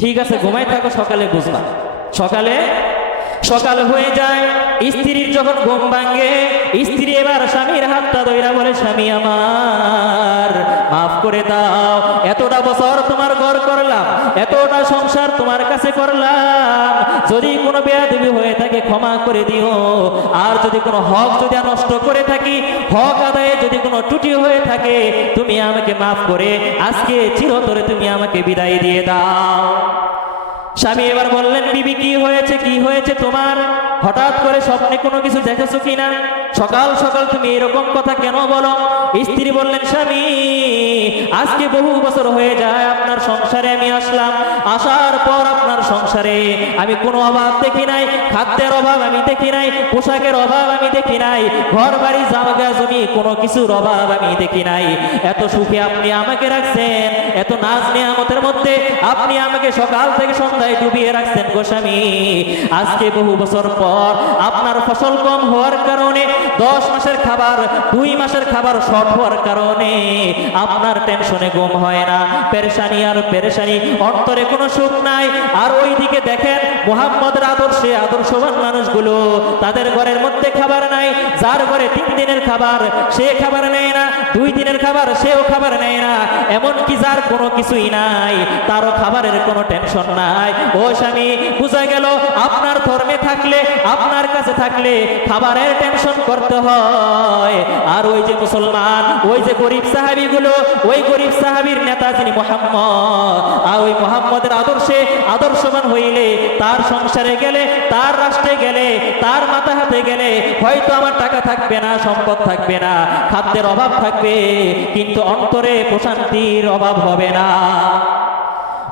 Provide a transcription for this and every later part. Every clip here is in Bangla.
ঠিক আছে ঘুমাই থাকো, সকালে বুঝবা। সকাল হয়ে যায়, স্ত্রীর যখন ঘুম ভাঙে, স্ত্রী এবার স্বামীর হাতটা ধইরা বলে, স্বামী আমার মাফ করে দাও, এতটা বছর তোমার ঘর করলাম, এতটা সংসার তোমার কাছে করলাম, যদি কোনো বেয়াদবি হয়ে থাকে ক্ষমা করে দিও, আর যদি কোনো হক যদি নষ্ট করে থাকি, হক আদায়ে যদি কোনো ত্রুটি হয়ে থাকে, তুমি আমাকে মাফ করে আজকে চিরতরে তুমি আমাকে বিদায় দিয়ে দাও। স্বামী এবার বললেন, বিবি কি হয়েছে তোমার? হঠাৎ করে স্বপ্নে কোনো কিছু দেখেছো কিনা? সকাল সকাল তুমি এরকম কথা কেন বলো? স্ত্রী বললেন, স্বামী আজকে বহু বছর হয়ে যায় আপনার সংসারে আমি আসলাম, আসার পর আপনার সংসারে আমি কোনো অভাব দেখি নাই, খাদ্যের অভাব আমি দেখি নাই, পোশাকের অভাব আমি দেখি নাই, ঘর বাড়ি জায়গা জমি কোনো কিছুর অভাব আমি দেখি নাই। এত সুখে আপনি আমাকে রাখছেন, এত নাজ নিয়ামতের মধ্যে আপনি আমাকে সকাল থেকে সন্ধ্যায় ডুবিয়ে রাখছেন গো স্বামী। আজকে বহু বছর পর আপনার ফসল কম হওয়ার কারণে 10 মাসের খাবার 2 মাসের খাবার শর্ট হওয়ার কারণে আপনার টেনশনে ঘুম হয় না, পেরেশানি আর পেরেশানি, অন্তরে কোনো সুখ নাই। আর ওইদিকে দেখেন মুহাম্মদের আদর্শে আদর্শবান মানুষগুলো, তাদের ঘরের মধ্যে খাবার নাই, যার ঘরে 3 দিনের খাবার সে খাবার নেয় না, 2 দিনের খাবার সেও খাবার নেয় না, এমনকি যার কোনো কিছুই নাই তারও খাবারের কোনো টেনশন নাই। ও স্বামী, বুঝা গেল আপনার ধর্মে থাকলে, আপনার কাছে থাকলে খাবারের টেনশন করতে হয়। আর ওই যে মুসলমান, ওই যে গরিব সাহাবীগুলো, ওই গরিব সাহাবীর নেতা যিনি মুহাম্মদ, আর ওই মুহাম্মদের আদর্শে আদর্শবান হইলে তার সংসারে গেলে, তার রাষ্ট্রে গেলে, তার মাথা হাতে গেলে হয়তো আমার টাকা থাকবে না, সম্পদ থাকবে না, খাদ্যের অভাব থাকবে, কিন্তু অন্তরে প্রশান্তির অভাব হবে না।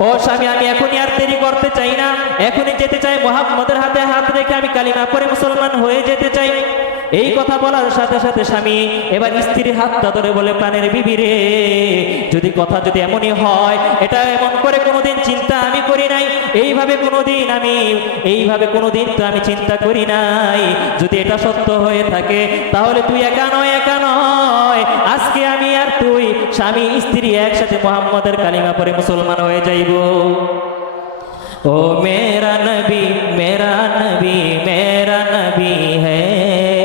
ও স্বামী, আমি এখনই আর দেরি করতে চাই না, এখনই যেতে চাই, মুহাম্মদের হাতে হাত রেখে আমি কালিমা পড়ে মুসলমান হয়ে যেতে চাই। এই কথা বলার সাথে সাথে স্বামী এবার স্ত্রীর হাতটা ধরে বলে, প্রাণের বিবি রে, যদি কথা যদি এমনই হয়, এটা এমন করে কোনোদিন চিন্তা আমি করি নাই, এইভাবে কোনোদিন তো আমি চিন্তা করি নাই। যদি এটা সত্য হয়ে থাকে তাহলে তুই একা নয়, আজকে আমি আর তুই স্বামী স্ত্রী একসাথে মুহাম্মদের কালিমা পড়ে মুসলমান হয়ে যাইব। ও মেরা নবী মেরা নবী মেরা নবী হ্যায়,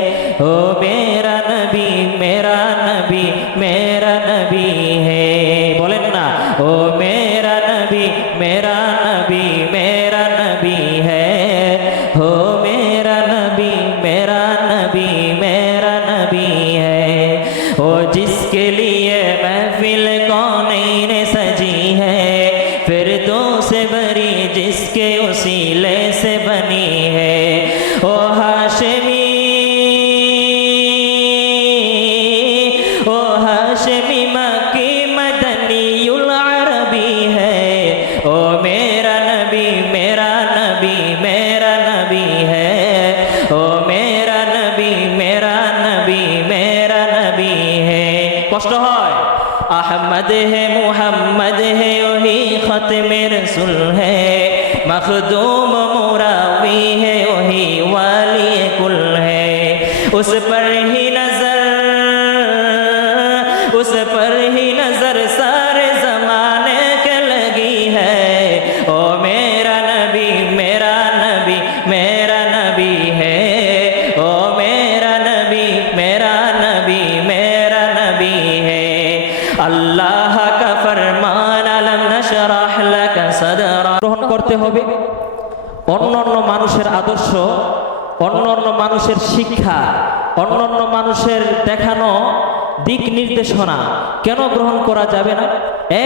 ও মেরা নবী মেরা নবী মেরা নবী হ্যায়, বলেন না, ও মেরা নবী মেরা নবী মেরা নবী হ্যায়, ও মেরা নবী মেরা নবী মেরা নবী হ্যায়, ও जिसके लिए महफिल कौनैन सजी है, फिरदौस बरी जिसके उसीले से बनी है, ओ हाशमी मक्की मदनीउल अरबी है, ओ मेरा नबी मेरा नबी मेरा नबी है, ओ मेरा नबी मेरा नबी मेरा नबी है। कष्ट হয়, अहमद है मुहम्मद है वही खत्म रसूल है, मखदूम मुरावी है वही वाली कुल है, उस पर ही नजर सारे जमाने के लगी है, ओ मेरा नबी मेरा नबी मेरा नबी है, ओ मेरा नबी मेरा नबी मेरा नबी है। अल्लाह का फरमान अलम नशरह लका सदरा গ্রহণ করতে হবে। অন্যান্য মানুষের আদর্শ, অন্যান্য মানুষের শিক্ষা, অন্যান্য মানুষের দেখানো দিক নির্দেশনা কেন গ্রহণ করা যাবে না?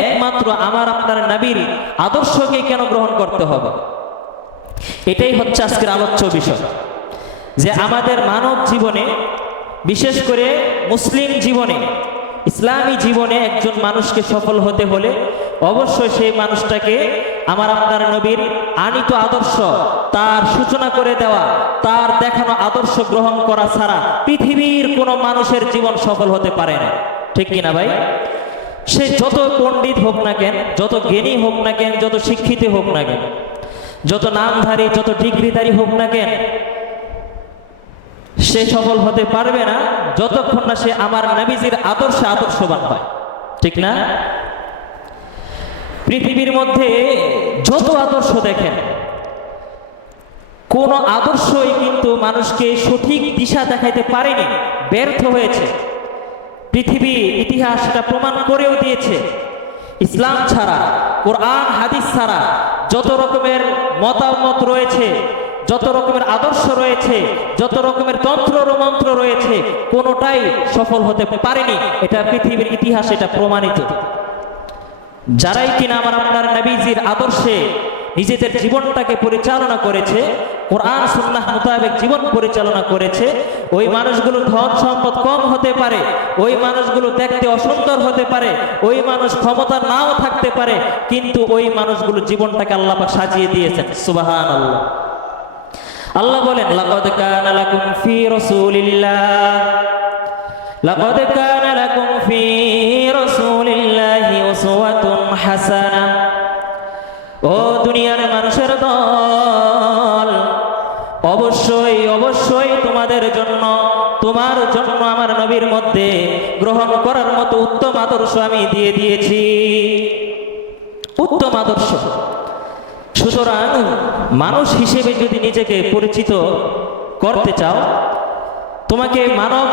একমাত্র আমার আপনার নবীর আদর্শকে কেন গ্রহণ করতে হবে? এটাই হচ্ছে আজকের আলোচ্য বিষয়, যে আমাদের মানব জীবনে, বিশেষ করে মুসলিম জীবনে, ইসলামী জীবনে একজন মানুষকে সফল হতে হলে অবশ্যই সেই মানুষটাকে আমার আপনার নবীর আনিত আদর্শ, তার সূচনা করে দেওয়া, তার দেখানো আদর্শ গ্রহণ করা ছাড়া পৃথিবীর কোনো মানুষের জীবন সফল হতে পারে না। ঠিক কিনা ভাই? সে যত পণ্ডিত হোক না কেন, যত জ্ঞানী হোক না কেন, যত শিক্ষিত হোক না কেন, যত নামধারী, যত ডিগ্রিধারী হোক না কেন, সে সফল হতে পারবে না যতক্ষণ না সে আমার নবীজির আদর্শে আদর্শবান হয়। ঠিক না? পৃথিবীর মধ্যে যত আদর্শ দেখেন, কোন আদর্শই কিন্তু মানুষকে সঠিক দিশা দেখাইতে পারেনি, ব্যর্থ হয়েছে। পৃথিবী ইতিহাস সেটা প্রমাণ করেও দিয়েছে। ইসলাম ছাড়া, কোরআন হাদিস ছাড়া যত রকমের মতামত রয়েছে, যত রকমের আদর্শ রয়েছে, যত রকমের তন্ত্র মন্ত্র রয়েছে, কোনোটাই সফল হতে পারেনি। এটা পৃথিবীর ইতিহাস, এটা প্রমাণিত। যারাই কিনা আমার আপনার নবীজির আদর্শে নিজেদের জীবনটাকে পরিচালনা করেছে, কোরআন সুন্নাহ মোতাবেক জীবন পরিচালনা করেছে, ওই মানুষগুলো ধন সম্পদ কম হতে পারে, ওই মানুষগুলো দেখতে অসুন্দর হতে পারে, ওই মানুষ ক্ষমতা নাও থাকতে পারে, কিন্তু ওই মানুষগুলো জীবনটাকে আল্লাহ পাক সাজিয়ে দিয়েছেন। সুবহানাল্লাহ। আল্লাহ বলেন, লাকাদ কানা লাকুম ফি রাসূলিল্লাহ, লাকাদ কানা লাকুম ফি রাসূলিল্লাহি উসওয়াতুন হাসানাহ। ও দুনিয়ার মানুষের দল, অবশ্যই অবশ্যই তোমাদের জন্য, তোমার জন্য আমার নবীর মধ্যে গ্রহণ করার মতো উত্তম আদর্শ আমি দিয়ে দিয়েছি। উত্তম আদর্শ। সুতরাং মানুষ হিসেবে যদি নিজেকে পরিচিত করতে চাও, তোমাকে মানব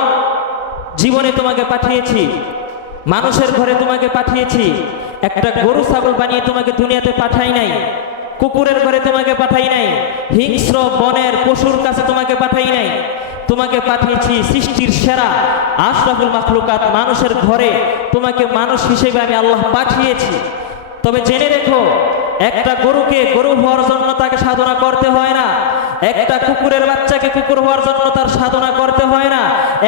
জীবনে তোমাকে পাঠিয়েছি, মানুষের ঘরে তোমাকে পাঠিয়েছি, একটা গরু ছাগল বানিয়ে তোমাকে দুনিয়াতে পাঠাই নাই, কুকুরের ঘরে তোমাকে পাঠাই নাই, হিংস্র বনের পশুর কাছে তোমাকে পাঠাই নাই, তোমাকে পাঠিয়েছি সৃষ্টির সেরা আশরাফুল মাখলুকাত মানুষের ঘরে। তোমাকে মানুষ হিসেবে আমি আল্লাহ পাঠিয়েছি। তবে জেনে রেখো, একটা গরুকে গরু হওয়ার জন্য তাকে সাধনা করতে হয় না, একটা কুকুরের বাচ্চাকে কুকুর হওয়ার জন্য তার সাধনা করতে হয় না,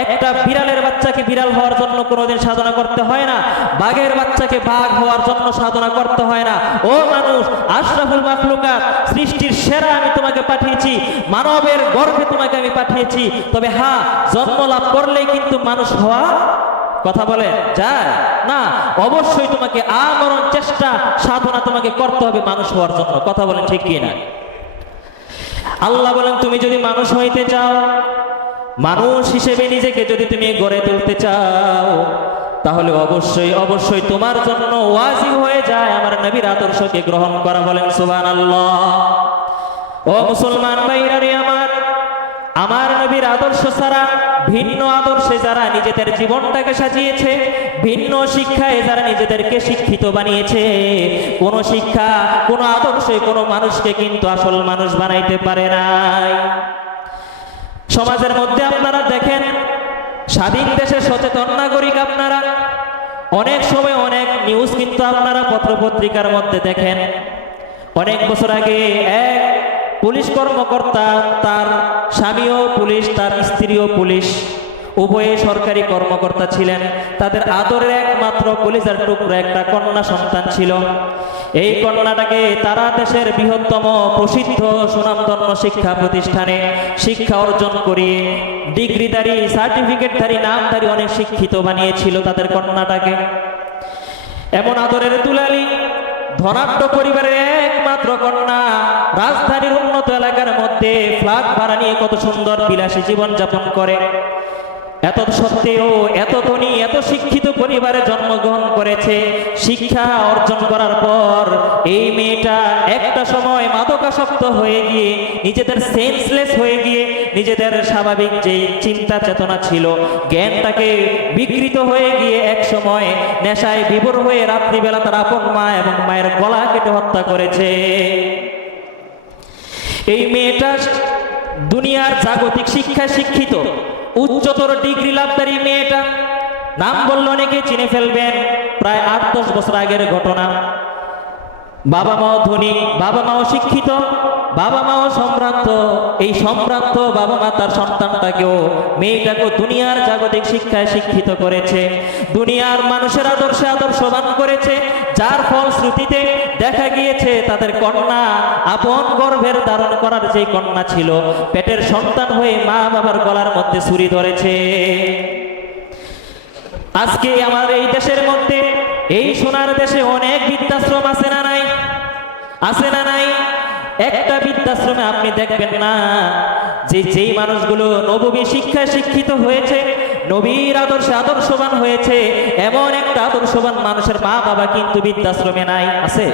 একটা বিড়ালের বাচ্চাকে বিড়াল হওয়ার জন্য কোনোদিন সাধনা করতে হয় না, বাঘের বাচ্চাকে বাঘ হওয়ার জন্য সাধনা করতে হয় না। ও মানুষ, আশরাফুল মাখলুকাত সৃষ্টির সেরা আমি তোমাকে পাঠিয়েছি, মানবের গর্ভে তোমাকে আমি পাঠিয়েছি। তবে হ্যাঁ, জন্ম লাভ করলেই কিন্তু মানুষ হওয়া কথা বলে যায় না, অবশ্যই তোমাকে আমরণ চেষ্টা সাধনা তোমাকে করতে হবে মানুষ হওয়ার জন্য। কথা বলেন ঠিক কি না? আল্লাহ বলেন, তুমি যদি মানুষ হইতে চাও, মানুষ হিসেবে নিজেকে যদি তুমি গড়ে তুলতে চাও, তাহলে অবশ্যই অবশ্যই তোমার জন্য ওয়াজিব হয়ে যায় আমার নবীর আদর্শকে গ্রহণ করা। বলেন সুবহানাল্লাহ। ও মুসলমান ভাইরা রে আমার, আমার নবীর আদর্শ ছাড়া ভিন্ন আদর্শে যারা নিজেদের জীবনটাকে সাজিয়েছে, ভিন্ন শিক্ষায় যারা নিজেদেরকে শিক্ষিত বানিয়েছে, কোন শিক্ষা কোন আদর্শে কোনো মানুষকে কিন্তু আসল মানুষ বানাইতে পারে নাই। সমাজের মধ্যে আপনারা দেখেন, স্বাধীন দেশে সচেতন নাগরিক আপনারা, অনেক সময় অনেক নিউজ কিন্তু আপনারা পত্রপত্রিকার মধ্যে দেখেন। অনেক বছর আগে এক পুলিশ কর্মকর্তা, তার স্বামীও পুলিশ, তার স্ত্রীও পুলিশ, উভয়ে সরকারি কর্মকর্তা ছিলেন। তাদের আদরের একমাত্র কলিজার টুকরো একটা কন্যা সন্তান ছিল। এই কন্যাটাকে তারা দেশের বৃহত্তম প্রসিদ্ধ সুনামধন্য শিক্ষা প্রতিষ্ঠানে শিক্ষা অর্জন করিয়ে ডিগ্রিধারী, সার্টিফিকেটধারী, নামধারী অনেক শিক্ষিত বানিয়েছিল তাদের কন্যাটাকে। এমন আদরের দুলালী, ধনাঢ্য পরিবারের একমাত্র কন্যা, রাজধানীর উন্নত এলাকার মধ্যে ফ্ল্যাট ভাড়া নিয়ে কত সুন্দর বিলাসী জীবন যাপন করে। এত সত্ত্বেও এত ধনী, এত শিক্ষিত পরিবারে জন্মগ্রহণ করেছে। শিক্ষা অর্জন করার পর এই মেয়েটা একটা সময় মাদকাসক্ত হয়ে গিয়ে, নিজেদের সেন্সলেস হয়ে গিয়ে, নিজেদের স্বাভাবিক যে চিন্তা চেতনা ছিল, জ্ঞানটাকে বিকৃত হয়ে গিয়ে এক সময় নেশায় বিভোর হয়ে রাত্রিবেলা তার আপন মা এবং মায়ের গলা কেটে হত্যা করেছে। এই মেয়েটা দুনিয়ার জাগতিক শিক্ষায় শিক্ষিত, উচ্চতর ডিগ্রি লাভকারী মেয়েটা। নাম বললে অনেকে চিনে ফেলবেন, প্রায় 8-10 বছর আগের ঘটনা। বাবা মাও ধনী, বাবা মাও শিক্ষিত, বাবা মাও সম্ভ্রান্ত। এই সম্ভ্রান্ত বাবা মা তার সন্তানটাকেও, মেয়েটাকেও দুনিয়ার জাগতিক শিক্ষায় শিক্ষিত করেছে, দুনিয়ার মানুষের আদর্শে আদর্শবান করেছে। যার ফলশ্রুতিতে দেখা গিয়েছে তাদের কন্যা, আপন গর্ভের ধারণ করার যে কন্যা ছিল, পেটের সন্তান হয়ে মা বাবার গলার মধ্যে ছুরি ধরেছে। আজকে আমার এই দেশের মধ্যে, এই সোনার দেশে অনেক বৃদ্ধাশ্রম আছে না নাই? আছে না নাই? একটা বৃদ্ধাশ্রমে আপনি দেখবেন না যে যেই মানুষগুলো নববী শিক্ষায় শিক্ষিত হয়েছে, নবীর আদর্শে আদর্শবান হয়েছে এমন একটা আদর্শবান মানুষের মা বাবা কিন্তু বৃদ্ধাশ্রমে নাই। আছে?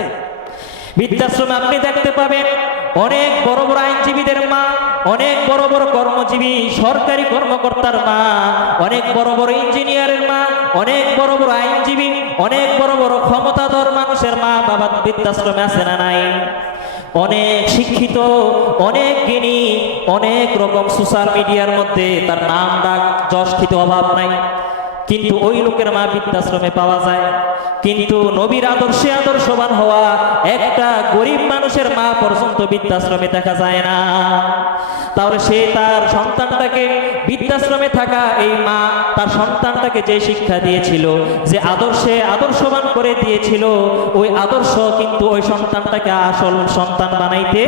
বৃদ্ধাশ্রমে আপনি দেখতে পাবেন অনেক বড় বড় আইনজীবীদের মা, অনেক বড় বড় কর্মজীবী সরকারি কর্মকর্তার মা, অনেক বড় বড় ইঞ্জিনিয়ারের মা, অনেক বড় বড় আইনজীবী, অনেক বড় বড় ক্ষমতাধর মানুষের মা বাবা বৃদ্ধাশ্রমে আছে না নাই? অনেক শিক্ষিত, অনেক জ্ঞানী, অনেক রকম সোশ্যাল মিডিয়ার মধ্যে তার নাম ডাক যশ খ্যাতি অভাব নাই, কিন্তু ওই লোকের মা বৃদ্ধাশ্রমে পাওয়া যায়। কিন্তু নবীর আদর্শে আদর্শবান হওয়া একটা গরিব মানুষের মা পর্যন্ত বৃদ্ধাশ্রমে দেখা যায় না। তাহলে সে তার সন্তানটাকে, বৃদ্ধাশ্রমে থাকা এই মা তার সন্তানটাকে যে শিক্ষা দিয়েছিল, যে আদর্শে আদর্শবান করে দিয়েছিল, ওই আদর্শ কিন্তু ওই সন্তানটাকে আসল সন্তান বানাইতে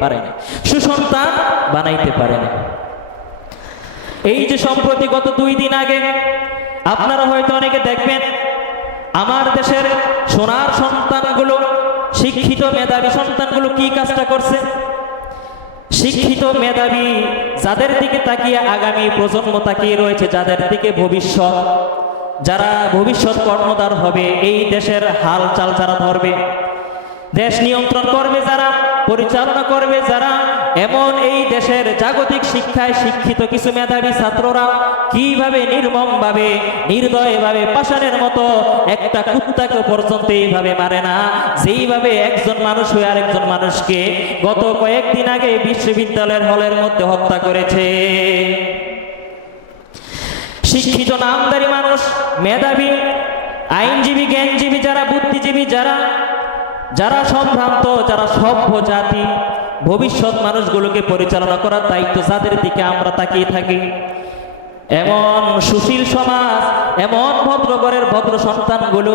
পারে না, সুসন্তান বানাইতে পারে না। এই যে সম্প্রতি গত 2 দিন আগে আপনারা হয়তো অনেকে দেখবেন আমার দেশের সোনার সন্তানগুলো, শিক্ষিত মেধাবী সন্তানগুলো কি কাজটা করছে। শিক্ষিত মেধাবী যাদের দিকে তাকিয়ে আগামী প্রজন্ম তাকিয়ে রয়েছে, যাদের দিকে ভবিষ্যৎ, যারা ভবিষ্যৎ কর্ণধার হবে, এই দেশের হাল চাল যারা ধরবে, দেশ নিয়ন্ত্রণ করবে যারা, পরিচালনা করবে যারা, এমন এই দেশের জাগতিক শিক্ষায় শিক্ষিত কিছু মেধাবী ছাত্ররা কিভাবে নির্মমভাবে, নির্দয়ভাবে, পাষাণের মতো একটা কুত্তাকে পর্যন্ত এইভাবে মারে না, যেইভাবে একজন মানুষ হয়ে আরেকজন মানুষকে গত কয়েকদিন আগে বিশ্ববিদ্যালয়ের হলের মধ্যে হত্যা করেছে। শিক্ষিত নামধারী মানুষ, মেধাবী, আইনজীবী, জ্ঞানজীবী যারা, বুদ্ধিজীবী যারা, যারা সম্ভ্রান্ত, যারা সভ্য জাতি, ভবিষ্যৎ মানুষগুলোকে পরিচালনা করার দায়িত্ব যাদের দিকে আমরা তাকিয়ে থাকি, এমন সুশীল সমাজ, এমন ভদ্রঘরের ভদ্র সন্তানগুলো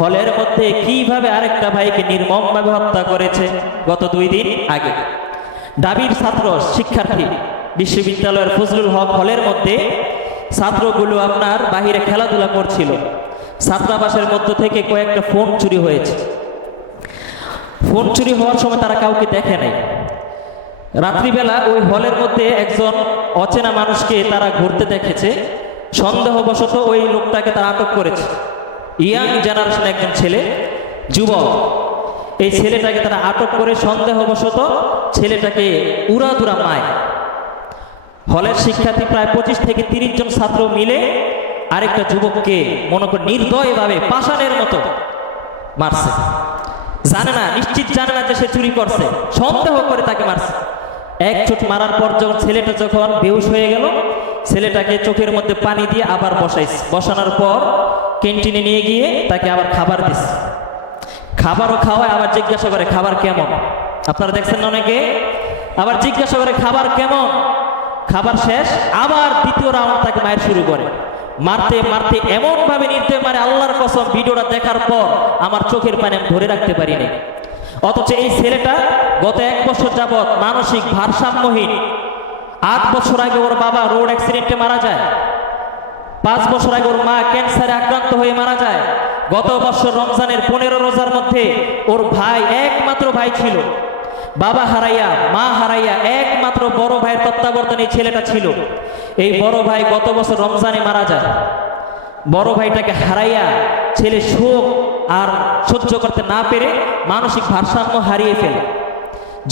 হলের মধ্যে কিভাবে আরেকটা ভাইকে নির্মমভাবে হত্যা করেছে গত 2 দিন আগে। দাবির ছাত্র শিক্ষার্থী, বিশ্ববিদ্যালয়ের ফজলুল হক হলের মধ্যে ছাত্রগুলো আপনার বাহিরে খেলাধুলা করছিল, ছাত্রাবাসের মধ্য থেকে কয়েকটা ফোন চুরি হয়েছে। ফোন চুরি হওয়ার সময় তারা কাউকে দেখে নাই। রাত্রিবেলা ওই হলের মধ্যে একজন অচেনা মানুষকে তারা ঘুরতে দেখেছে, সন্দেহবশত ওই লোকটাকে তারা আটক করেছে। ইয়াং জেনারেশন একজন ছেলে, যুবক, এই ছেলেটাকে তারা আটক করে সন্দেহবশত ছেলেটাকে উড়াধুরা মায়। হলের শিক্ষার্থী প্রায় 25 থেকে 30 জন ছাত্র মিলে আরেকটা যুবককে মনে করে নির্দয়ভাবে পাষাণের মতো মারছে। জানে না, নিশ্চিত জানে না যে সে চুরি করছে, সন্দেহ করে তাকে মারছে। এক চোট মারার পর যখন ছেলেটা যখন বেহুশ হয়ে গেল, ছেলেটাকে চোখের মধ্যে পানি দিয়ে আবার বসাইছে। বসানোর পর ক্যান্টিনে নিয়ে গিয়ে তাকে আবার খাবার দিচ্ছে। খাবারও খাওয়ায়, আবার জিজ্ঞাসা করে খাবার কেমন। আপনারা দেখছেন না অনেকে, আবার জিজ্ঞাসা করে খাবার কেমন। খাবার শেষ, আবার দ্বিতীয় রাউন্ড তাকে মায়ের শুরু করে। মারতে মারতে এমন ভাবে নির্দয় মারে, আল্লাহর কসম ভিডিওটা দেখার পর আমার চোখের পানি আমি ধরে রাখতে পারিনি। অথচ এই ছেলেটা গত 1 বছর যাবৎ মানসিক ভারসাম্যহীন। 8 বছর আগে ওর বাবা রোড অ্যাক্সিডেন্টে মারা যায়, 5 বছর আগে ওর মা ক্যান্সারে আক্রান্ত হয়ে মারা যায়। গত বছর রমজানের 15 রোজার মধ্যে ওর ভাই, একমাত্র ভাই ছিল, বাবা হারাইয়া, মা হারাইয়া, একমাত্র বড় ভাইয়ের তত্ত্বাবধানে এই ছেলেটা ছিল। এই বড় ভাই গত বছর রমজানে মারা যায়। বড় ভাইটাকে হারাইয়া ছেলে শোক আর সহ্য করতে না পেরে মানসিক ভারসাম্য হারিয়ে ফেলে,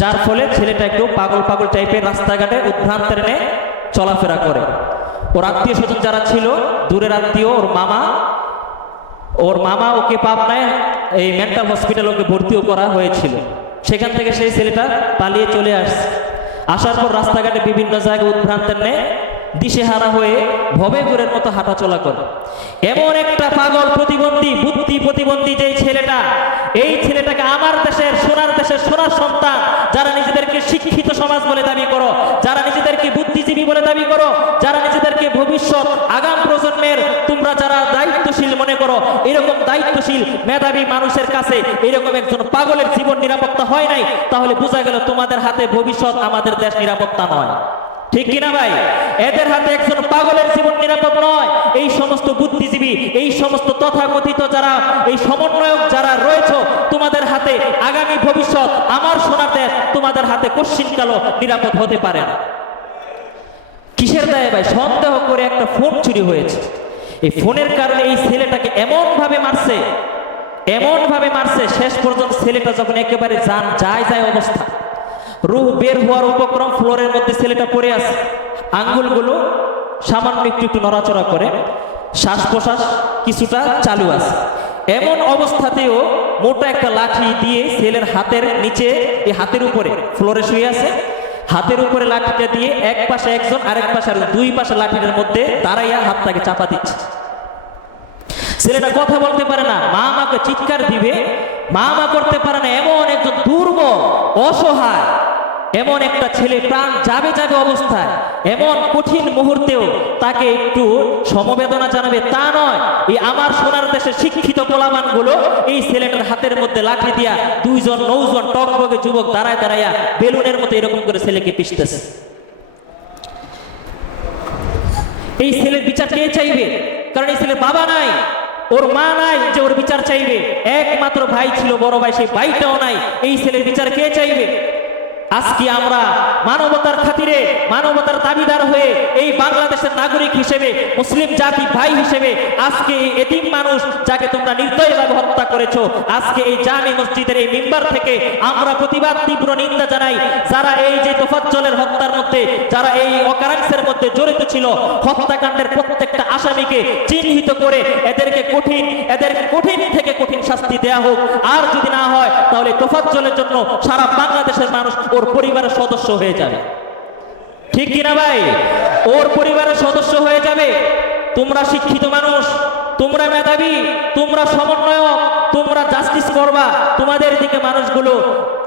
যার ফলে ছেলেটা একটু পাগল পাগল টাইপের রাস্তাঘাটে উদ্ভ্রান্তের নে চলাফেরা করে। ওর আত্মীয় স্বজন যারা ছিল, দূরের আত্মীয়, ওর মামা ওকে পাবনায় এই মেন্টাল হসপিটাল ওকে ভর্তিও করা হয়েছিল। সেখান থেকে সেই ছেলেটা পালিয়ে চলে আসছে। আসার পর রাস্তাঘাটে বিভিন্ন জায়গায় উদ্ভ্রান্তের নে দিশেহারা হয়ে ভবে গুড়ের মতো হাঁটাচলা করে। এমন একটা পাগল প্রতিবন্ধী, বুদ্ধি প্রতিবন্ধী যে ছেলেটা, এই ছেলেটাকে আমার দেশের সোনার সন্তান যারা নিজেদেরকে শিক্ষিত সমাজ বলে দাবি করো, যারা নিজেদেরকে বুদ্ধিজীবী বলে দাবি করো, যারা নিজেদেরকে ভবিষ্যৎ আগাম প্রজন্মের তোমরা যারা দায়িত্বশীল মনে করো, এরকম দায়িত্বশীল মেধাবী মানুষের কাছে এরকম একজন পাগলের জীবন নিরাপত্তা হয় নাই, তাহলে বোঝা গেল তোমাদের হাতে ভবিষ্যৎ আমাদের দেশ নিরাপত্তা নয়। ঠিক কিনা ভাই? এদের হাতে একজন পাগলের জীবন নিরাপদ নয়। এই সমস্ত বুদ্ধিজীবী, এই সমস্ত তথাকথিত যারা এই সমন্বয়ক যারা রয়েছে, তোমাদের হাতে আগামী ভবিষ্যৎ আমার সোনার দেশ তোমাদের হাতে কশ্চিনকালও নিরাপদ হতে পারে না। কিসের দায়ে ভাই? সন্দেহ করে একটা ফোন চুরি হয়েছে। এই ফোনের কারণে এই ছেলেটাকে এমন ভাবে মারছে, শেষ পর্যন্ত ছেলেটা যখন একেবারে যায় অবস্থা, রূহ বের হওয়ার উপক্রম, ফ্লোরের মধ্যে ছেলেটা পড়ে আছে, আঙ্গুলগুলো সামান্য একটু নড়াচড়া করে, শ্বাস প্রশ্বাস কিছুটা চালু আছে। এমন অবস্থাতেও মোটা একটা লাঠি দিয়ে ছেলের হাতের নিচে, এই হাতের উপরে ফ্লোরে শুয়ে আছে, হাতের উপরে লাঠিটা দিয়ে এক পাশে একজন, আরেক পাশে আর দুই পাশে লাঠিটার মধ্যে দাঁড়াইয়া হাতটাকে চাপা দিচ্ছে। ছেলেটা কথা বলতে পারে না, মা মাকে চিৎকার দিবে, মা করতে পারে না। এমন একজন দুর্বল, অসহায়, এমন একটা ছেলে, প্রাণ যাবে অবস্থায়, এমন কঠিন মুহূর্তেও তাকে একটু সমবেদনা জানাবে তা নয়। এই আমার সোনার দেশের শিক্ষিত পোলাপান গুলো এই ছেলেটার হাতের মধ্যে লাঠি দিয়া দুইজন নৌজন টকবগে যুবক দাঁড়াইয়া বেলুনের মতো এরকম করে ছেলেকে পিষতেছে। এই ছেলের বিচার কে চাইবে? কারণ এই ছেলের বাবা নাই, ওর মা নাই যে ওর বিচার চাইবে। একমাত্র ভাই ছিল, বড় ভাই, সেই ভাইটাও নাই। এই ছেলের বিচার কে চাইবে? আজকে আমরা মানবতার খাতিরে, মানবতার দাবিদার হয়ে এই বাংলাদেশের নাগরিক হিসেবে, মুসলিম জাতি ভাই হিসেবে, আজকে এই এতিম মানুষ যাকে তোমরা নির্দয়ভাবে হত্যা করেছো, আজকে এই জামি মসজিদের এই মিম্বার থেকে আমরা প্রতিবাদ, তীব্র নিন্দা জানাই। যারা এই যে তোফাজ্জলের হত্যার মধ্যে, যারা এই অকারাংশের মধ্যে জড়িত ছিল, হত্যাকাণ্ডের প্রত্যেকটা আসামিকে চিহ্নিত করে এদেরকে কঠিন থেকে কঠিন শাস্তি দেয়া হোক। আর যদি না হয় তাহলে তোফাজ্জলের জন্য সারা বাংলাদেশের মানুষ ওর পরিবারের সদস্য হয়ে যাবে। ঠিক কিনা ভাই? ওর পরিবারের সদস্য হয়ে যাবে। তোমরা শিক্ষিত মানুষ, তোমরা মেধাবী, তোমরা সমন্বয়ক, তোমরা জাস্টিস করবা, তোমাদের দিকে মানুষগুলো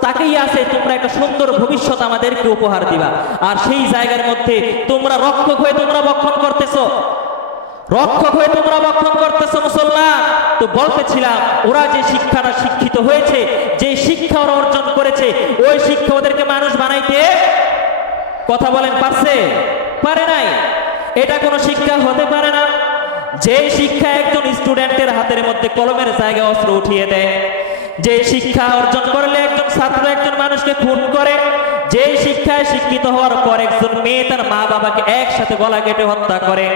তাকেই আছে, তোমরা একটা সুন্দর ভবিষ্যৎ আমাদেরকে উপহার দিবা। আর সেই জায়গার মধ্যে তোমরা রক্ষক হয়ে তোমরা বক্ষণ করতেছো, মুসলমান। তো বলতেছিলাম, ওরা যে শিক্ষাটা শিক্ষিত হয়েছে, যে শিক্ষা ওরা অর্জন করেছে, ওই শিক্ষা ওদেরকে মানুষ বানাইতে, কথা বলেন, পারে নাই। এটা কোনো শিক্ষা হতে পারে না। যে শিক্ষা একজন স্টুডেন্টের হাতের মধ্যে কলমের জায়গায় অস্ত্র উঠিয়ে দেয়, যে শিক্ষা অর্জন করলে একজন ছাত্র একজন মানুষকে খুন করে, যে শিক্ষায় শিক্ষিত হওয়ার পর একজন মেয়ে তার মা বাবাকে একসাথে গলা কেটে হত্যা করে,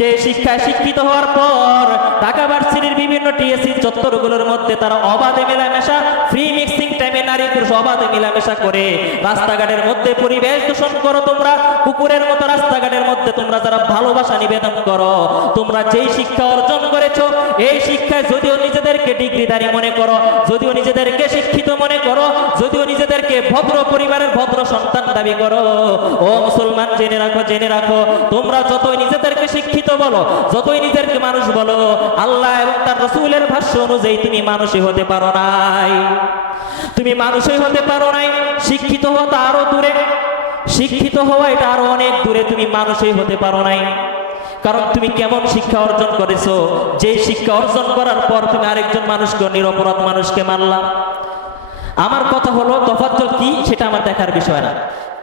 যে শিক্ষায় শিক্ষিত হওয়ার পর ঢাকা ভার্সিটির বিভিন্ন টিএসসি চত্বরগুলোর মধ্যে তারা অবাধে মেলামেশা, ফ্রি মিক্সিং টাইমে নারী পুরুষ অবাধে মেলামেশা করে, রাস্তাঘাটের মধ্যে পরিবেশ দূষণ করো, তোমরা কুকুরের মতো রাস্তাঘাটের মধ্যে তোমরা যারা ভালোবাসা নিবেদন করো, তোমরা যেই শিক্ষা অর্জন করেছো, এই শিক্ষায় যদিও নিজেদেরকে ডিগ্রিধারী মনে করো, যদিও নিজেদেরকে শিক্ষিত মনে করো, যদিও নিজেদেরকে ভদ্র পরিবারের ভদ্র সন্তান দাবি করো, ও মুসলমান জেনে রাখো, তোমরা যতই নিজেদেরকে শিক্ষিত বলো, যতই নিজেদেরকে মানুষ বলো, আল্লাহ এবং তার রাসূলের ভাষ্য অনুযায়ী তুমি মানুষই হতে পারো নাই। তুমি মানুষই হতে পারো নাই। শিক্ষিত হওয়া তো আরো দূরে, শিক্ষিত হওয়া এটা আরো অনেক দূরে। তুমি মানুষই হতে পারো নাই। কারণ তুমি কেমন শিক্ষা অর্জন করেছো, যে শিক্ষা অর্জন করার পর তুমি আরেকজন মানুষকে, নিরপরাধ মানুষকে মারলাম। আমার কথা হলো, তোফাজ্জল কি সেটা আমার দেখার বিষয় না,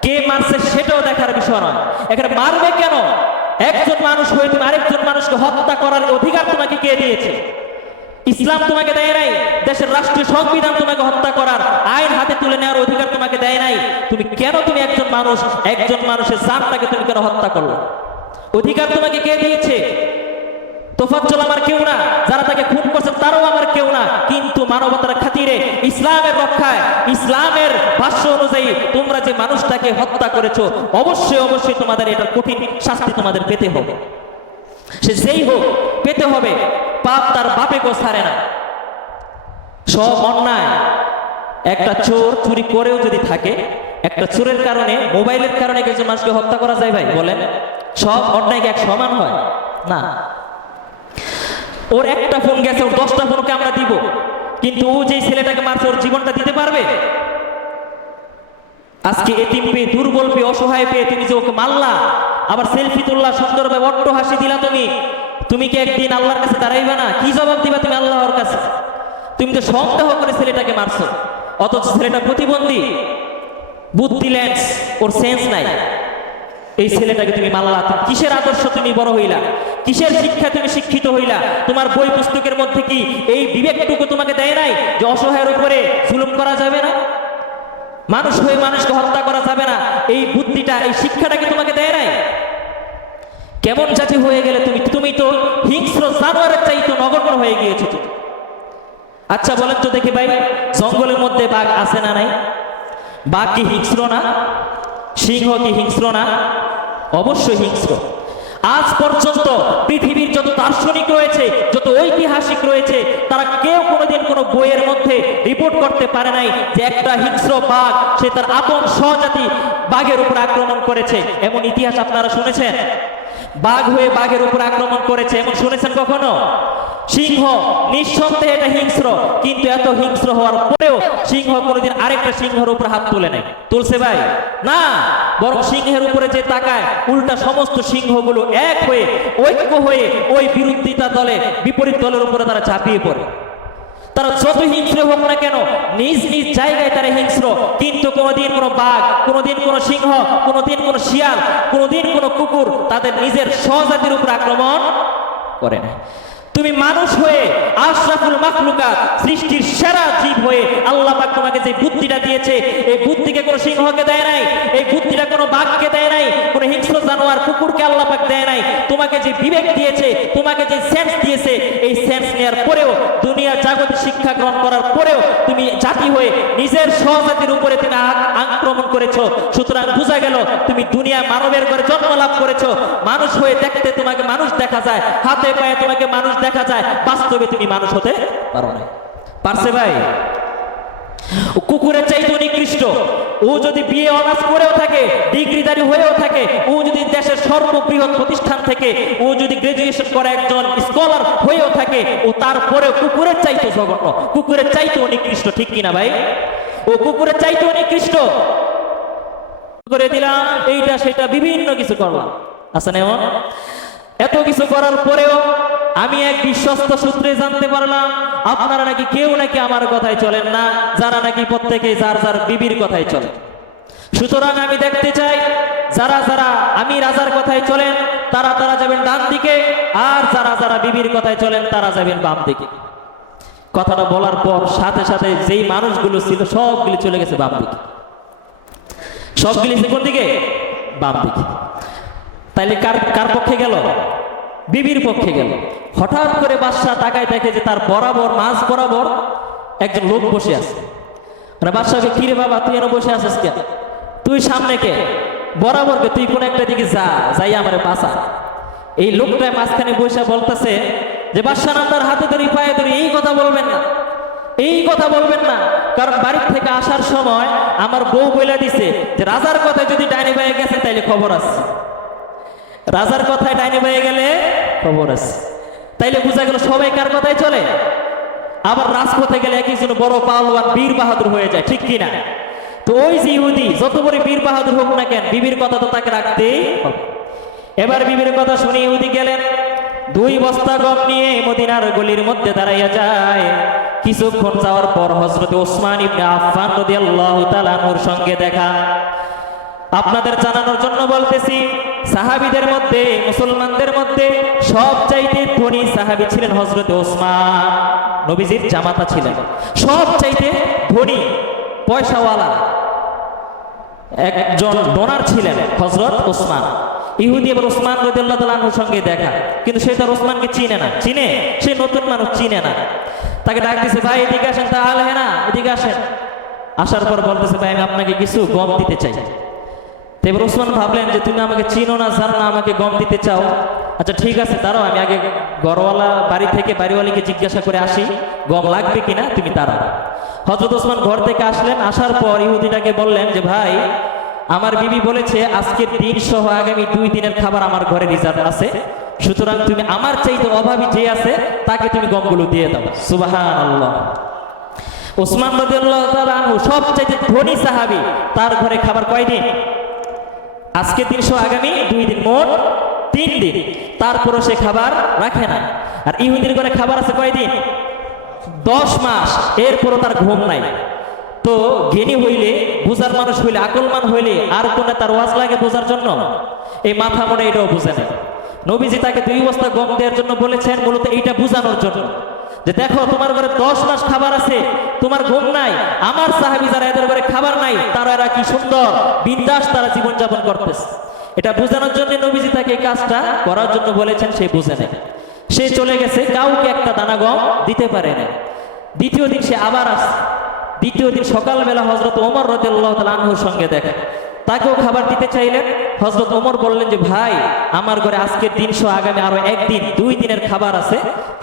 কে মারছে সেটাও দেখার বিষয় নয়। এখানে মারবে কেন? একজন মানুষ হয়ে তুমি আরেকজন মানুষকে হত্যা করার অধিকার তোমাকে কে দিয়েছে? ইসলাম তোমাকে দেয় নাই। দেশের রাষ্ট্রীয় সংবিধান তোমাকে হত্যা করার, আইন হাতে তুলে নেওয়ার অধিকার তোমাকে দেয় নাই। তুমি একজন মানুষের জানটাকে তুমি কেন হত্যা করলো? অধিকার তোমাকে কে দিয়েছে? তোফাজ্জল আমার কেউ না, যারা তাকে খুন করছে তারাও আমার কেউ না। কিন্তু মানবতার খাতিরে, ইসলামের রক্ষায়, ইসলামের ভাষ্য অনুযায়ী তোমরা যে মানুষটাকে হত্যা করেছো, অবশ্যই তোমাদের এটার কঠিন শাস্তি তোমাদের পেতে হবে। সে যেই হোক পেতে হবে। পাপ তার বাপে গো ছাড়ে না। সব অন্যায়, একটা চোর চুরি করেও যদি থাকে, একটা চোরের কারণে, মোবাইলের কারণে একজন মানুষকে হত্যা করা যায় ভাই? বলেন, সব অন্যায় এক সমান হয় না? ওর একটা ফোন গেছে, ওর 10টা ফোনকে আমরা দিব, কিন্তু ও যে ছেলেটাকে মারছে ওর জীবনটা দিতে পারবে? আজকে এতিম পেয়ে, দুর্বল পেয়ে, অসহায় পেয়ে তুমি যে ওকে মারলা, আবার সেলফি তুললা, সুন্দরভাবে অট্ট হাসি দিলা, তুমি কি একদিন আল্লাহর কাছে দাঁড়াইবা না? কি জবাব দিবা তুমি আল্লাহর কাছে? তুমি তো সন্দেহ করে ছেলেটাকে মারছো, অথচ ছেলেটা প্রতিবন্ধী, বুদ্ধি লেন্স, ওর সেন্স নাই। এই ছেলেটাকে তুমি মারলা। কিসের আদর্শ তুমি বড় হইলা? কিসের শিক্ষা তুমি শিক্ষিত হইলা? তোমার বই পুস্তকের মধ্যে কি এই বিবেকটুকু তোমাকে দেয় নাই যে অসহায়ের উপরে জুলুম করা যাবে না, মানুষ হয়ে মানুষকে হত্যা করা যাবে না? এই বুদ্ধিটা, এই শিক্ষাটা কি তোমাকে দেয় নাই? কেমন জাতি হয়ে গেলে তুমি? তুমি তো হিংস্র জানোয়ারের চাইতে নগণ্য হয়ে গিয়েছো তুমি। আচ্ছা বলেন তো দেখি ভাই, জঙ্গলের মধ্যে বাঘ আছে না নাই? বাঘ কি হিংস্র না? সিংহ কি হিংস্র না? অবশ্যই হিংস্র। আজ পর্যন্ত পৃথিবীর যত দার্শনিক রয়েছে, যত ঐতিহাসিক রয়েছে, তারা কেউ কোনোদিন কোনো বইয়ের মধ্যে রিপোর্ট করতে পারে নাই যে একটা হিংস্র বাঘ সে তার আপন সহজাতি বাঘের উপর আক্রমণ করেছে। এমন ইতিহাস আপনারা শুনেছেন? বাঘ হয়ে বাঘের উপর আক্রমণ করেছে এমন শুনেছেন কখনো? সিংহ নিঃসন্দেহে এটা হিংস্র, কিন্তু এত হিংস্র হওয়ার পরেও সিংহ কোনোদিন আরেকটা সিংহের উপর হাত তুলে নেয়? তুলছে ভাই? না, বরং সিংহের উপরে যে তাকায় উল্টা সমস্ত সিংহগুলো এক হয়ে ঐক্য হয়ে ওই বিরোধিতা দলে বিপরীত দলের উপরে তারা ঝাঁপিয়ে পড়ে। তারা যত হিংস্র হোক না কেন নিজ নিজ জায়গায় তারা হিংস্র, কিন্তু কোনোদিন কোনো বাঘ, কোনোদিন কোনো সিংহ, কোনোদিন কোনো শিয়াল, কোনোদিন কোনো কুকুর তাদের নিজের সহজাতির উপর আক্রমণ করে না। তুমি মানুষ হয়ে আশরাফুল মাখলুকাত, সৃষ্টির সেরা জীব হয়ে আল্লাহ পাক তোমাকে যে বুদ্ধিটা দিয়েছে, এই বুদ্ধিকে কোনো সিংহকে দেয় নাই, এই বুদ্ধিটা কোনো বাঘকে দেয় নাই, কোনো হিংস্র জানোয়ার কুকুরকে আল্লাহ পাক দেয় নাই। তোমাকে যে বিবেক দিয়েছে, তোমাকে যে সেন্স দিয়েছে, এই সেন্স নেওয়ার পরেও, দুনিয়ার জাগতিক শিক্ষা গ্রহণ করার পরেও তুমি জাতি হয়ে নিজের সহজাতির উপরে তুমি আক্রমণ করেছো। সুতরাং বোঝা গেল তুমি দুনিয়া মানবের ঘরে জন্ম লাভ করেছো। মানুষ হয়ে দেখতে তোমাকে মানুষ দেখা যায়, হাতে পায়ে তোমাকে মানুষ দেখা যায়, বাস্তবে তুমি মানুষ হতে পারো না। পারছে ভাই? কুকুরের চাইতে নিকৃষ্ট। ও যদি বিয়ে অনার্স করেও থাকে, ডিগ্রিধারী হয়েও থাকে, ও যদি দেশের সর্ববৃহৎ প্রতিষ্ঠান থেকে ও যদি গ্রাজুয়েশন করে একজন স্কলার হয়েও থাকে, ও তারপরেও কুকুরের চাইতে জঘন্য, কুকুরের চাইতেও নিকৃষ্ট। ঠিক কিনা ভাই? ও কুকুরের চাইতেও নিকৃষ্ট। করে দিলাম এইটা সেটা বিভিন্ন কিছু করলাম, আচ্ছা না? এত কিছু করার পরেও আমি এক বিশ্বস্ত সূত্রে জানতে পারলাম আপনারা নাকি কেউ নাকি আমার কথায় চলেন না, যারা নাকি প্রত্যেকে যার যার বিবির কথায় চলে। সুতরাং আমি দেখতে চাই যারা যারা আমি রাজার কথায় চলেন তারা তারা যাবেন ডান দিকে, আর যারা যারা বিবির কথায় চলেন তারা যাবেন বাম দিকে। কথাটা বলার পর সাথে সাথে যেই মানুষগুলো ছিল সবগুলি চলে গেছে বাম দিকে। সবগুলি কোন দিকে? বাম দিকে। তাইলে কার কার পক্ষে গেল? বিবির পক্ষে গেল। হঠাৎ করে বাদশা তাকায় দেখে যে তার বরাবর, মাঝ বরাবর একজন লোক বসে আছে। বাদশাকে, কিরে বাবা তুই এনে বসে আছিস কে? তুই সামনে কে? বরাবর কে? তুই কোন একটা দিকে যা, যাই আমারে বাঁচা। এই লোকটা মাঝখানে বসে বলতেছে যে বাদশা না, তার হাতে ধরি পায়ে ধরি, এই কথা বলবেন না, এই কথা বলবেন না, কারণ বাড়ির থেকে আসার সময় আমার বউ বলে দিছে যে রাজার কথায় যদি ডাইনে বাইরে গেছে তাইলে খবর আছে, রাজার কথায় ডাইনে বাইরে গেলে খবর আছে। তাইলে বোঝা গেল সবাই কার কথায় চলে। আবার রাজপথে গেলে একজন বড় পাহলওয়ান বীর বাহাদুর হয়ে যায়। ঠিক কিনা? তো ওই যে ইহুদি যত বড় বীর বাহাদুর হোক না কেন, বিবির কথা তো তাকে রাখতেই হবে। এবার বিবির কথা শুনে ইহুদি গেলেন, 2 বস্তা গম নিয়ে মদিনার গলির মধ্যে দাঁড়াইয়া যায়। কিছুক্ষণ যাওয়ার পর হযরত ওসমান ইবনে আফফান রাদিয়াল্লাহু তাআলা আনহুর সঙ্গে দেখা। আপনাদের জানানোর জন্য বলতেছি, সাহাবীদের মধ্যে, মুসলমানদের মধ্যে সবচাইতে ধনী সাহাবী ছিলেন হযরত ওসমান। নবীজির জামাতা ছিলেন। সবচাইতে ধনী পয়সাওয়ালা একজন ডোনার ছিলেন হযরত ওসমান। ইহুদি এবার ওসমান রাদিয়াল্লাহু তাআলা আনহুর সঙ্গে দেখা, কিন্তু সে তার ওসমানকে চিনে না। চিনে? সে নতুন মানুষ, চিনে না। তাকে ডাক দিছে, ভাই এদিকে আসেন। তা আল হ্যাঁ না, এদিকে আসেন। আসার পর বলতেছে, ভাই আমি আপনাকে কিছু গম দিতে চাই। তো এবার ওসমান ভাবলেন যে তুমি আমাকে চিনো না, জানো না, আমাকে গম দিতে চাও। আচ্ছা ঠিক আছে, দাঁড়াও, আমি আগে ঘরওয়ালা বাড়ি থেকে বাড়িওয়ালিকে জিজ্ঞাসা করে আসি গম লাগবে কিনা, তুমি দাঁড়াও। হযরত ওসমান ঘর থেকে আসলেন। আসার পর ইহুদিটাকে বললেন যে ভাই আমার বিবি বলেছে আজকের দিন সহ আগামী 2 দিনের খাবার আমার ঘরে রিজার্ভ আছে, সুতরাং তুমি আমার চাইতে অভাবী যে আছে তাকে তুমি গমগুলো দিয়ে দাও। সুবহানাল্লাহ। ওসমান রাদিয়াল্লাহু তাআলা আনহু সবচাইতে ধনী সাহাবী, তার ঘরে খাবার কয়দিন? আজকে 300, আগামী 2 দিন, মোট 3 দিন। তারপরও সে খাবার রাখে না। আর ইহুদির ঘরে খাবার আছে কয়দিন? 10 মাস। এরপরও তার ঘুম নাই। তো জ্ঞানী হইলে, বুঝার মানুষ হইলে, আকলমান হইলে আর কোন তার ওয়াজ লাগে বোঝার জন্য? এই মাথা মোড়ে এটাও বুঝে না। নবীজি তাকে 2 বস্তা গম দেওয়ার জন্য বলেছেন, মূলত এইটা বুঝানোর জন্য যে দেখো তোমার ঘরে 10 মাস খাবার আছে, তোমার ঘুম নাই। আমার সাহাবী যারা এদের ঘরে খাবার নাই, তারা এরা কি সুন্দর বিন্দাস তারা জীবনযাপন করতেছে। এটা বোঝানোর জন্য নবীজি তাকে এই কাজটা করার জন্য বলেছেন, সে বুঝে নেয়। সে চলে গেছে, কাউকে একটা দানা গম দিতে পারে না। দ্বিতীয় দিন সে আবার আসছে। দ্বিতীয় দিন সকালবেলা হযরত ওমর রাদিয়াল্লাহু তাআলা আনহুর সঙ্গে দেখা, তাকেও খাবার দিতে চাইলেন। হযরত ওমর বললেন যে ভাই, আমার ঘরে আজকের দিন সহ আগামী আরো একদিন 2 দিনের খাবার আছে,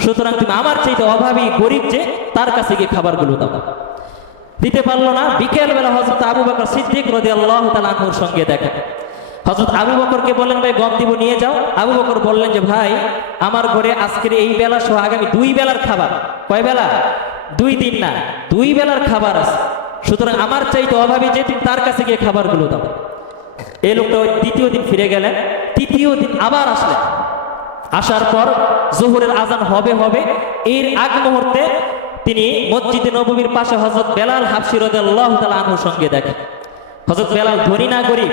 সুতরাং তুমি আমার চাইতে অভাবী গরিব যে তার কাছে গিয়ে খাবারগুলো দাও। দিতে পারলো না। বিকেলবেলা হযরত আবু বকর সিদ্দিক রাদিয়াল্লাহু তাআলা আনহুর সঙ্গে দেখা। হযরত আবু বকরকে বললেন ভাই গম দিব, নিয়ে যাও। আবু বকর বললেন যে ভাই, আমার ঘরে আজকের এই বেলা সহ আগামী 2 বেলার খাবার। কয় বেলা? 2 দিন না, 2 বেলার খাবার আছে, সুতরাং আমার চাইতে অভাবী যে তুমি তার কাছে গিয়ে খাবারগুলো দাও। এই লোকটা ওই দ্বিতীয় দিন ফিরে গেলেন। তৃতীয় দিন আবার আসলেন। আসার পর জোহরের আজান হবে এর আগ মুহূর্তে তিনি মসজিদে নববীর পাশে হযরত বেলাল হাবশী রাদিয়াল্লাহু তাআলা আনহুর সঙ্গে দেখেন। হযরত বেলাল ধনী না গরিব?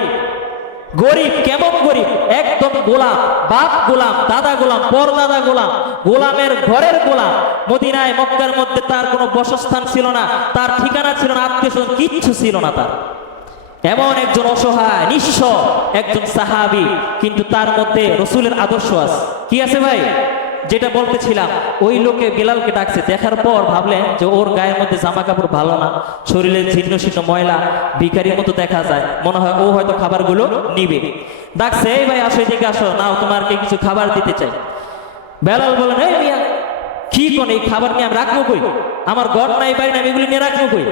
গরিব। কেমন গরিব? একদম গোলাম, বাপ গোলাম, দাদা গোলাম, পরদাদা গোলাম, গোলামের ঘরের গোলাম। মদিনায় মক্কার মধ্যে তার কোনো বাসস্থান ছিল না, তার ঠিকানা ছিল না, আত্মীয়স্বজন কিচ্ছু ছিল না তার। এমন একজন অসহায় নিঃস্ব একজন সাহাবী, কিন্তু তার মধ্যে রাসূলের আদর্শ আছে। কি আছে ভাই? যেটা বলতেছিলাম, ওই লোকে বেলালকে ডাকছে, দেখার পর ভাবলেন যে ওর গায়ের মধ্যে জামা কাপড় ভালো না, শরীরে ছিন্ন ছিন্ন ময়লা, ভিখারির মতো দেখা যায়, মনে হয় ও হয়তো খাবারগুলো নিবে। ডাকছে, এই ভাই আসো, এদিকে আসো, নাও তোমাকে কিছু খাবার দিতে চাই। বেলাল বলেন, এই মিয়া কি কোন, এই খাবার নিয়ে আমি রাখবো কই? আমার ঘর নাই, বাড়ি নাই, এগুলি নিয়ে রাখবো কই?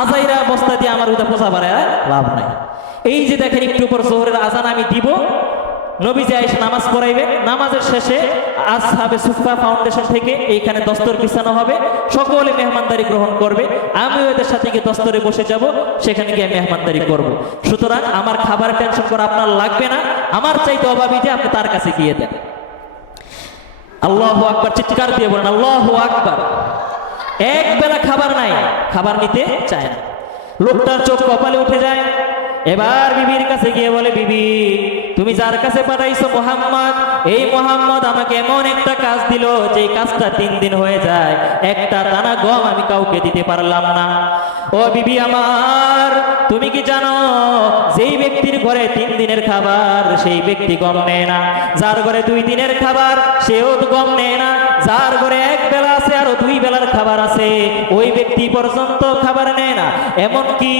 আজাইরা বস্তা দিয়ে আমার উদা পোষা পারে লাভ নাই। এই যে দেখেন একটু পর জোহরের আজান আমি দিব, নবীজি এসে নামাজ পড়াইবে। নামাজের শেষে আসহাবে সুফফা ফাউন্ডেশন থেকে এইখানে দস্তর বিছানো হবে, সকলে মেহমানদারি গ্রহণ করবে। আমি ওদের সাথে গিয়ে দস্তরে বসে যাব, সেখানে গিয়ে মেহমানদারি করব। সুতরাং আমার খাবারের টেনশন করা আপনার লাগবে না, আমার চাইতে অভাবী যে আপনি তার কাছে গিয়ে দেন। আল্লাহু আকবার চিৎকার দিয়ে বলেন আল্লাহু আকবার। এক বেলা খাবার নাই, খাবার নিতে চায় না। লোকটার চোখ কপালে উঠে যায়। এবার বিবির কাছে গিয়ে বলে, বিবি তুমি যার কাছে পাঠাইছো মুহাম্মদ, এই মুহাম্মদ আমাকে এমন একটা কাজ দিল যে কাজটা 3 দিন হয়ে যায়, একটা দানা গম আমি কাউকে দিতে পারলাম না। ও বিবি আমার, তুমি কি জানো যেই ব্যক্তির ঘরে 3 দিনের খাবার সেই ব্যক্তি গম নেয় না, যার ঘরে 2 দিনের খাবার সেও তো গম নেয় না, যার ঘরে 1 বেলা আছে আরো 2 বেলার খাবার আছে ওই ব্যক্তি পর্যন্ত খাবার নেয় না। এমনকি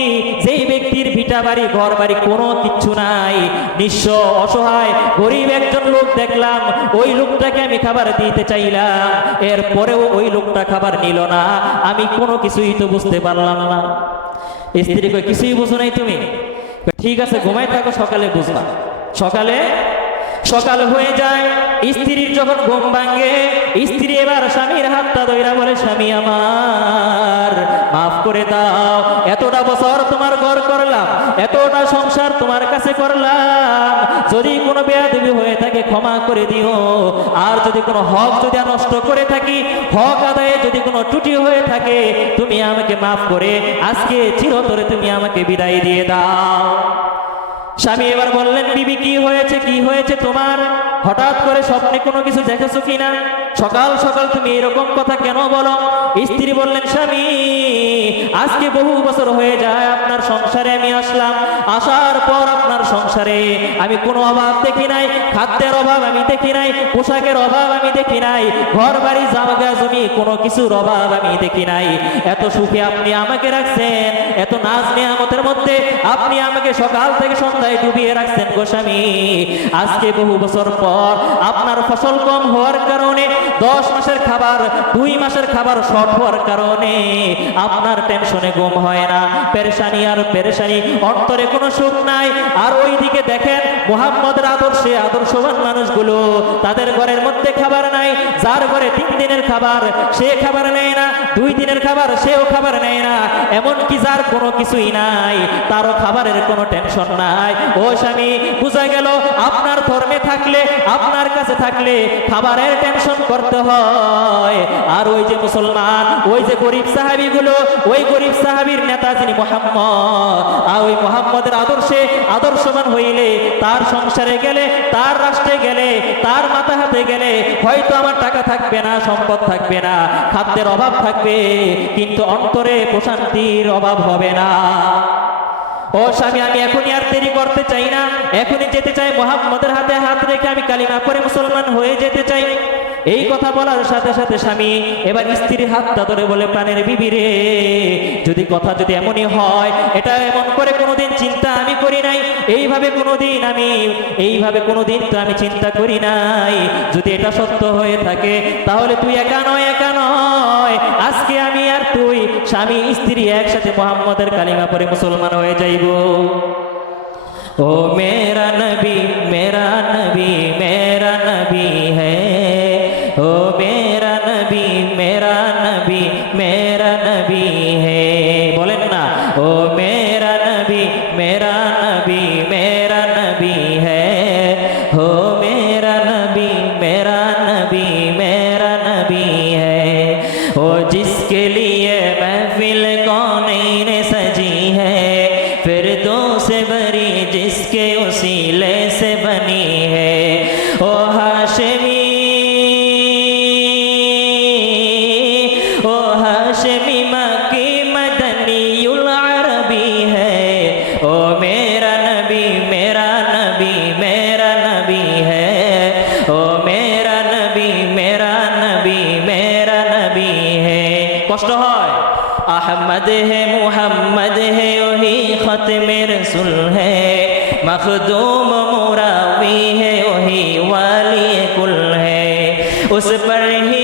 যেই ব্যক্তির ভিটা বাড়ি ঘর বাড়ি কোনো কিচ্ছু নাই, নিঃস্ব অসহায় গরিব একজন লোক দেখলাম, ওই লোকটাকে আমি খাবার দিতে চাইলাম, এরপরেও ওই লোকটা খাবার নিল না। আমি কোনো কিছুই তো বুঝতে পারলাম না। স্ত্রী কই, কিছুই বুঝো নাই তুমি? ঠিক আছে ঘুমাই থাকো, সকালে বুঝবা। সকাল হয়ে যায়, স্ত্রীর যখন ঘুম ভাঙে, স্ত্রী এবার স্বামীর হাতটা ধইরা বলে, স্বামী আমার মাফ করে দাও, এতটা বছর তোমার ঘর করলাম, এতটা সংসার তোমার কাছে করলাম, যদি কোনো বেয়াদবি হয়ে থাকে ক্ষমা করে দিও, আর যদি কোনো হক যদি নষ্ট করে থাকি, হক আদায়ে যদি কোনো ত্রুটি হয়ে থাকে, তুমি আমাকে মাফ করে আজকে চিরতরে তুমি আমাকে বিদায় দিয়ে দাও। স্বামী এবার বললেন, বিবি কি হয়েছে তোমার? হঠাৎ করে স্বপ্নে কোনো কিছু দেখেছো কিনা? সকাল সকাল তুমি এরকম কথা কেন বলো? স্ত্রী বললেন, স্বামী আজকে বহু বছর হয়ে যায় আপনার সংসারে আমি আসলাম, আসার পর আপনার সংসারে আমি কোনো অভাব দেখি নাই, খাদ্যের অভাব আমি দেখি নাই, পোশাকের অভাব আমি দেখি নাই, ঘর বাড়ি জায়গা জমি কোনো কিছুর অভাব আমি দেখি নাই। এত সুখে আপনি আমাকে রাখছেন, এত নাজ নেয়ামতের মধ্যে আপনি আমাকে সকাল থেকে সন্ধ্যায় ডুবিয়ে রাখছেন গো স্বামী। আজকে বহু বছর পর আপনার ফসল কম হওয়ার কারণে 10 মাসের খাবার 2 মাসের খাবার শর্ট হওয়ার কারণে আপনার টেনশনে ঘুম হয় না, পেরেশানি আর পেরেশানি, অন্তরে কোনো সুখ নাই। আর ওইদিকে দেখেন মুহাম্মদের আদর্শে আদর্শবান মানুষগুলো, তাদের ঘরের মধ্যে খাবার নাই, যার ঘরে 3 দিনের খাবার সে খাবার নেয় না, 2 দিনের খাবার সেও খাবার নেয় না, এমনকি যার কোনো কিছুই নাই তারও খাবারের কোনো টেনশন নাই। ও স্বামী, বুঝা গেল আপনার ধর্মে থাকলে, আপনার কাছে থাকলে খাবারের টেনশন করতে হয়। আর ওই যে মুসলমান, ওই যে গরিব সাহাবীগুলো, ওই গরিব সাহাবীর নেতা যিনি মুহাম্মদ, আর ওই মুহাম্মদের আদর্শে আদর্শবান হইলে তার সংসারে গেলে, তার রাষ্ট্রে গেলে, তার মাথা হাতে গেলে হয়তো আমার টাকা থাকবে না, সম্পদ থাকবে না, খাদ্যের অভাব থাকবে, কিন্তু অন্তরে প্রশান্তির অভাব হবে না। ও ও স্বামী, আমি এখনই আর দেরি করতে চাই না, এখনই যেতে চাই, মুহাম্মদের হাতে হাত রেখে আমি কালিমা পড়ে মুসলমান হয়ে যেতে চাই। এই কথা বলার সাথে সাথে স্বামী এবার স্ত্রীর হাতটা ধরে বলে, প্রাণের বিবি রে, যদি কথা যদি এমনই হয়, এটা এমন করে কোনোদিন চিন্তা আমি করি নাই, এইভাবে কোনোদিন তো আমি চিন্তা করি নাই। যদি এটা সত্য হয়ে থাকে তাহলে তুই একা নয়, আজকে আমি আর তুই স্বামী স্ত্রী একসাথে মুহাম্মদের কালিমা পড়ে মুসলমান হয়ে যাইব। ও মেরা নবী মেরা নবী মেরা নবী হ্যায়, ও মেরা নবী মেরা নবী মেরা নবী হ্যায়, বলেন না, ও মেরা নবী মেরা নবী মেরা নবী হ্যায়, ও মেরা নবী মেরা নবী মেরা नबी है, वो जिसके लिए महफिल कौनैन सजी है, फिरदौस से बरी जिसके उसीले से बनी है, ओ हाशमी, ओ हाशमी मक्की मदनीउल अरबी है, ओ मेरा नबी मेरा नबी मेरा नबी है, ओ मेरा नबी मेरा नबी मेरा नबी है। कष्ट হয়, अहमद है मुहम्मद है वही खत्म रसूल है, मखदूम मुरावी है वही वाली कुल है, उस पर ही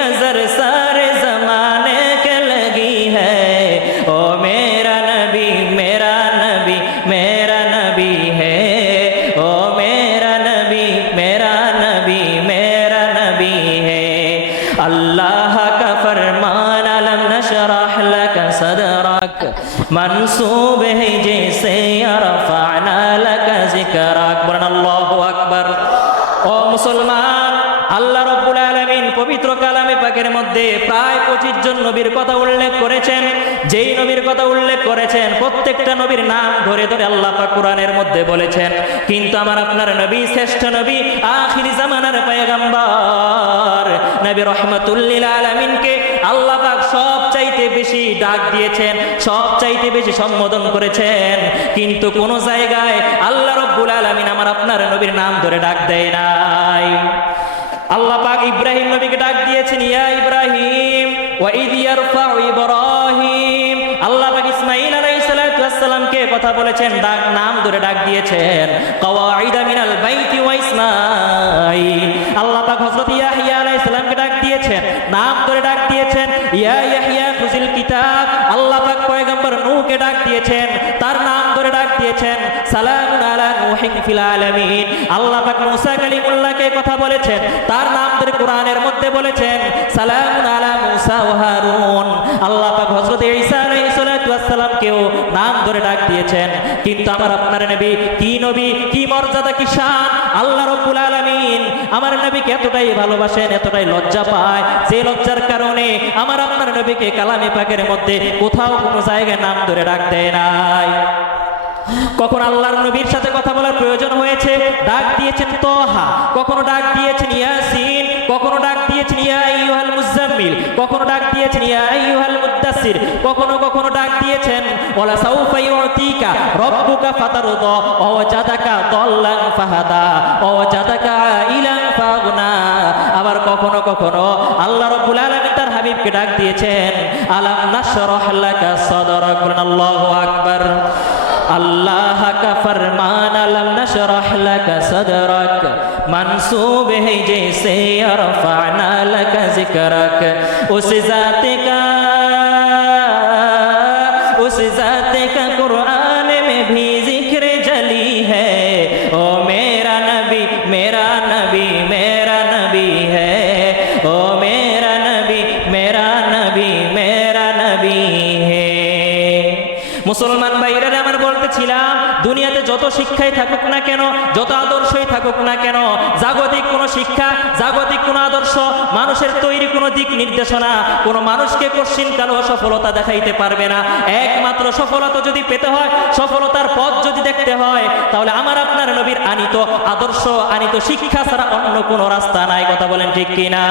नजर सारे जमाने के लगी है, ओ मेरा नबी मेरा नबी मेरा नबी है, ओ मेरा नबी मेरा नबी मेरा नबी है। अल्लाह का फरमान अलम नशरह लक सदरक, मंसूब है जैसे रफअना लक जिक्रक। बोलें अल्लाहु আকবার। ও মুসলমান, আল্লাহ রাব্বুল আলামিন পবিত্র কালামে পাকের মধ্যে প্রায় 25 জন নবীর কথা উল্লেখ করেছেন। যেই নবীর কথা উল্লেখ করেছেন প্রত্যেকটা নবীর নাম ধরে ধরে আল্লাহ পাক কোরআনের মধ্যে বলেছেন, কিন্তু আমার আপনার নবী, শ্রেষ্ঠ নবী, আখির জামানার পয়গম্বর নবী রহমাতুল লিল আলামিনকে আল্লাহ পাক সবচাইতে বেশি ডাক দিয়েছেন, সবচাইতে বেশি সম্বোধন করেছেন, কিন্তু কোন জায়গায় আল্লাহ রাব্বুল আলামিন আমার আপনার নবীর নাম ধরে ডাক দেয় নাই। আল্লাহ পাক ইব্রাহিম নবীকে ডাক দিয়েছেন, ইয়া ইব্রাহিম ওয়া ইদ ইয়ারফাউ ইব্রাহিম। আল্লাহ পাক ইসমাঈল আলাইহিস সালাতু ওয়াস সালামকে কথা বলেছেন, ডাক নাম ধরে ডাক দিয়েছেন, কওয়াইদা মিনাল বাইতি ওয়া ইসমাঈল। আল্লাহ পাক হযরত ইয়াহইয়া আলাইহিস সালামকে ডাক দিয়েছেন, নাম ধরে ডাক দিয়েছেন, ইয়া ইয়াহইয়া খুযিল কিতাব। আল্লাহ পাক পয়গম্বর নূহকে ডাক দিয়েছেন, তার নাম ধরে ডাক দিয়েছেন, সালামুন আলা নূহিন ফিল আলামিন। আল্লাহ পাক মুসা কালিমুল্লাহকে কথা বলেছেন, তার নাম ধরে কোরআনের মধ্যে বলেছেন, সালামুন আলা মুসা ওয়া হারুন। আল্লাহ পাক হযরত ঈসা আলাইহিস সালাতু ওয়াস সালামকেও নাম ধরে ডাক দিয়েছেন, কিন্তু আমার আপনার নবী, কি মর্যাদা, কি শান! আল্লাহ রাব্বুল আলামিন আমার নবীকে এতটাই ভালোবাসেন, এতটাই লজ্জা পায়, যে লজ্জার কারণে আমার আপনার নবীকে কালামে পাকের মধ্যে কোথাও কোনো জায়গায় নাম ধরে ডাক দেয় নাই। কখন আল্লাহর নবীর সাথে কথা বলার প্রয়োজন হয়েছে, ডাক দিয়েছেন তোহা, কখনো ডাক দিয়েছেন ইয়াসিন, কখনো ডাক দিয়েছেন ইয়া আইয়ুহাল মুজাম্মিল, কখনো ডাক দিয়েছেন ইয়া আইয়ুহাল মুদ্দাসির, কখনো ডাক দিয়েছেন ওয়ালা সাউফা ইউতিকা রাব্বুকা ফাতারদা ওয়াজাদাকা দাল্লান ফাহাদা ওয়াজাদাকা আইলান ফাগনা। আবার কখনো আল্লাহ রাব্বুল আলামিন তার হাবিবকে ডাক দিয়েছেন, আলাম নাশরাহ লাকা সাদরাক। বলেন আল্লাহু আকবার। अल्लाह का फरमान अलम नशरह लक सदरक, मंसूब है जैसे रफअना लक जिक्रक। उस जात का कुरान में भी जिक्र जली है, ओ मेरा नबी मेरा नबी मेरा नबी है, ओ मेरा नबी मेरा नबी मेरा नबी है। মুসলমান ভাইরা আমার বলতেছিলাম, দুনিয়াতে যত শিক্ষাই থাকুক না কেন, যত আদর্শই থাকুক না কেন, জাগতিক কোনো শিক্ষা, জাগতিক কোনো আদর্শ, মানুষের তৈরি কোনো দিক নির্দেশনা কোনো মানুষকে কশ্চিনকালেও সফলতা দেখাইতে পারবে না। একমাত্র সফলতা যদি পেতে হয়, সফলতার পথ যদি দেখতে হয়, তাহলে আমার আপনার নবীর আনিত আদর্শ, আনিত শিক্ষা ছাড়া অন্য কোনো রাস্তা নাই। কথা বলেন ঠিক কিনা?